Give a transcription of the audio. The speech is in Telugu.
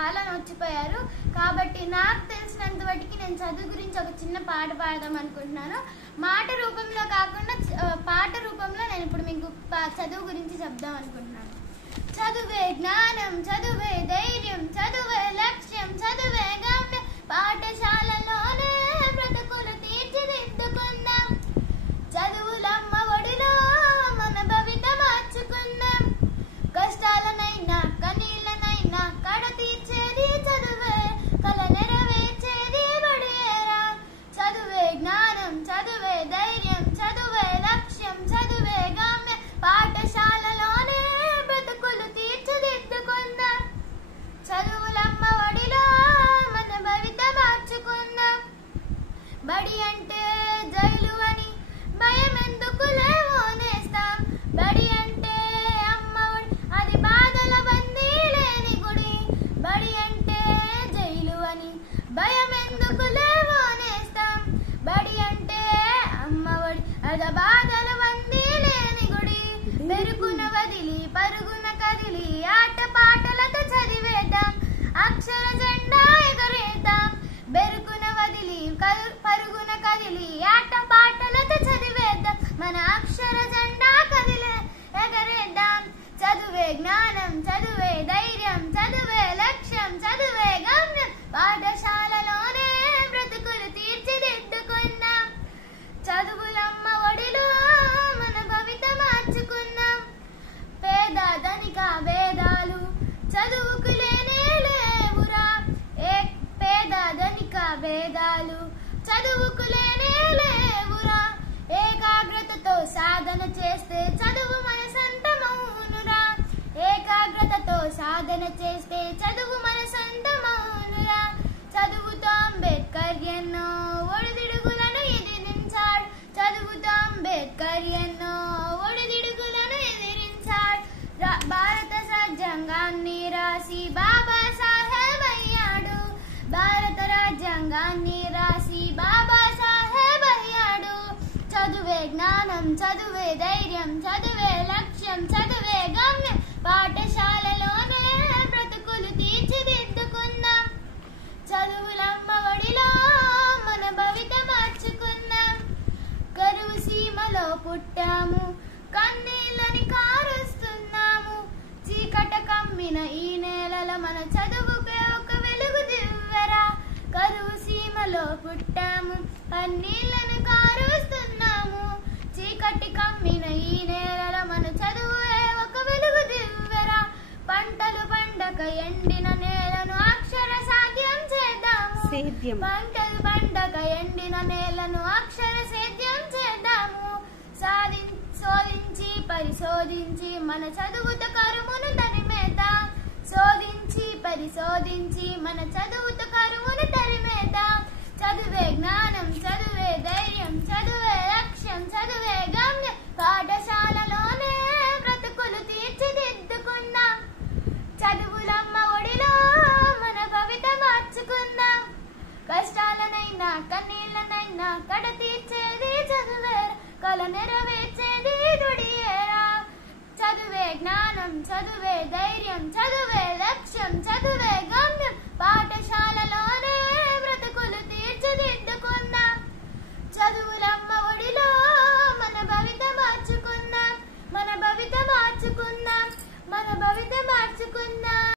చాలా నచ్చిపోయారు. కాబట్టి నాకు తెలిసినంత వాటికి నేను చదువు గురించి ఒక చిన్న పాట పాడదాం అనుకుంటున్నాను. మాట రూపంలో కాకుండా పాట రూపంలో నేను ఇప్పుడు మీకు చదువు గురించి చెప్దాం అనుకుంటున్నాను. చదువే జ్ఞానం, చదువే ధైర్యం, చదువే లక్ష్యం, చదువే గమ్యం. పాఠశాలలోనే బ్రతుకులు తీర్చిదిద్దుకుందాం. చదువులమ్మ ఒడిలో మన భవిత మార్చుకుందాం. కష్టాలనైనా కన్నీళ్ళనైనా కడ తీర్చేది చదువే, కల నెరవేర్చేది బడియేరా. చదువే జ్ఞానం, చదువే ధైర్యం, చదువే లక్ష్యం, చదువే గమ్యం. పాఠశాలలోనే బ్రతుకులు తీర్చిదిద్దుకుందాం. చదువులమ్మ ఒడిలో మన భవిత మార్చుకుందాం. బడి అంటే జైలు అని భయం ఎందుకులే ఓనేస్తాం. బడి అంటే అమ్మ ఒడి, అది బాధల బందీ లేని గుడి. బడి అంటే జైలు అని భయం ఎందుకులే ఓనేస్తాం. బడి అంటే అమ్మ ఒడి, అది బాధల బందీ లేని గుడి. పెరుగున వదిలి పరుగున కదిలి ఆట పాటలతో చదివేద్దాం. అక్షర జెండా ఎగరేద్దాం. బెరుకున వదిలి పరుగున కదిలి ఆట పాటలతో చదివేద్దాం. మన అక్షర జెండా కదిలే ఎగరేద్దాం. చదువే జ్ఞానం, చదువే ధైర్యం, చదువే లక్ష్యం, చదువే గమ్యం. పాఠశాలలోనే బ్రతుకులు తీర్చిదిద్దుకుందాం. చదువులమ్మ ఒడిలో మన భవిత మార్చుకుందాం. పేద ధనిక భేదాలు చదువుకు లేనే లేవురా. పేద ధనిక భేదాలు చదువుకు లేనే లేవురా. ఏకాగ్రతతో సాధన చేస్తే చదువు మన సొంతమౌనురా. ఏకాగ్రతతో సాధన చేస్తే చదువు మన సొంతమౌనురా. చదువుతో అంబేద్కర్ ఎన్నో ఒడిదిడుగులను ఎదిరించాడు. చదువుతో అంబేద్కర్ ఎన్నో ఒడిదిడుగులను ఎదిరించాడు. భారత రాజ్యాంగాన్ని రాసి బాబాసాహెబ్ అయ్యాడు. భారత రాజ్యాంగాన్ని రాసి బాబాసాహెబ్ అయ్యాడు. చదువే జ్ఞానం, చదువే ధైర్యం, చదువే లక్ష్యం, చదువే గమ్యం. పాఠశాలలోనే బ్రతుకులు తీర్చిదిద్దుకుందాం. చదువులమ్మ ఒడిలో మన భవిత మార్చుకుందాం. కరువు సీమలో పుట్టాము, కన్నీళ్ళని కారుస్తున్నాము. చీకట కమ్మిన ఈ నేలల మన చదువుకే ఒక వెలుగు దివ్వెరా. కరువు సీమలో పుట్టాము, కన్నీళ్ళని కారుస్తున్నాము. చీకటి కమ్మిన ఈ నేలల మన చదువే ఒక వెలుగు దివ్వెరా. పంటలు పండక ఎండిన నేలను అక్షర సాధ్యం చేద్దాము. పంటలు పండక ఎండిన నేలను అక్షర సేద్యం చేద్దాము. శోధించి పరిశోధించి మన చదువుతో కరువును తరిమేద్దాం. శోధించి పరిశోధించి మన చదువుతో కరువును తరిమేద్దాం. చదువే జ్ఞానం, చదువే ధైర్యం, చదువే లక్ష్యం, చదువే గమ్యం. పాఠశాలలోనే బ్రతుకులు తీర్చిదిద్దుకుందాం. చదువులమ్మ ఒడిలో మన భవిత మార్చుకుందాం. కష్టాలనైనా కన్నీళ్ళనైనా కడ తీర్చేది చదువే, కల నెరవేర్చేది నుడియేరా. చదువే జ్ఞానం, చదువే ధైర్యం, చదువే లక్ష్యం, చదువే గమ్యం. పాఠశాలలోనే బ్రతుకులు తీర్చిదిద్దుకుందాం. చదువులమ్మ ఒడిలో మన భవిత మార్చుకుందాం. మన భవిత మార్చుకుందాం.